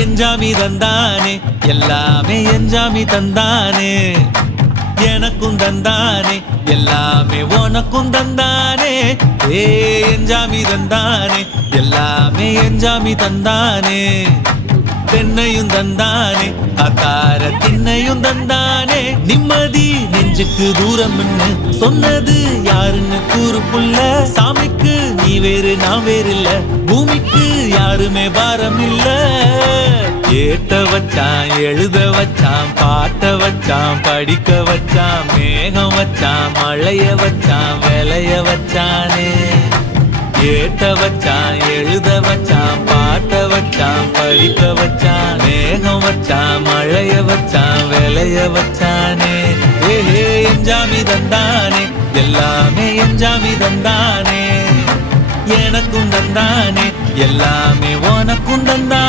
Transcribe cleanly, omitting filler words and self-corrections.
எஞ்சாமி தந்தானே எல்லாமே எஞ்சாமி தந்தானே எனக்கும் தந்தானே எல்லாமே உனக்கும் தந்தானே ஏ எஞ்சாமி தந்தானே எல்லாமே எஞ்சாமி தந்தானே தென்னையும் தந்தானே அத்தார திண்ணையும் தந்தானே நிம்மதி நெஞ்சுக்கு தூரம் சொன்னது யாருன்னு கூறு புள்ள சாமிக்கு நீ வேறு நான் வேறு இல்ல பூமிக்கு யாருமே பாரம் இல்ல ஏத்த வச்சான் எழுத வச்சான் பாட்ட வச்சான் படிக்க வச்சான் மேகம் வச்சான் மழைய வச்சான் விளைய வச்சானே ஏத்த வச்சான் எழுத வச்சான் பாட்ட வச்சான் படிக்க வச்சான் மேகம் வச்சான் மழைய வச்சான் விளைய வச்சானே ஏஹே எஞ்சாமி தந்தானே எல்லாமே எஞ்சாமி தந்தானே எனக்கும் தந்தானே எல்லாமே உனக்கும் தந்தானே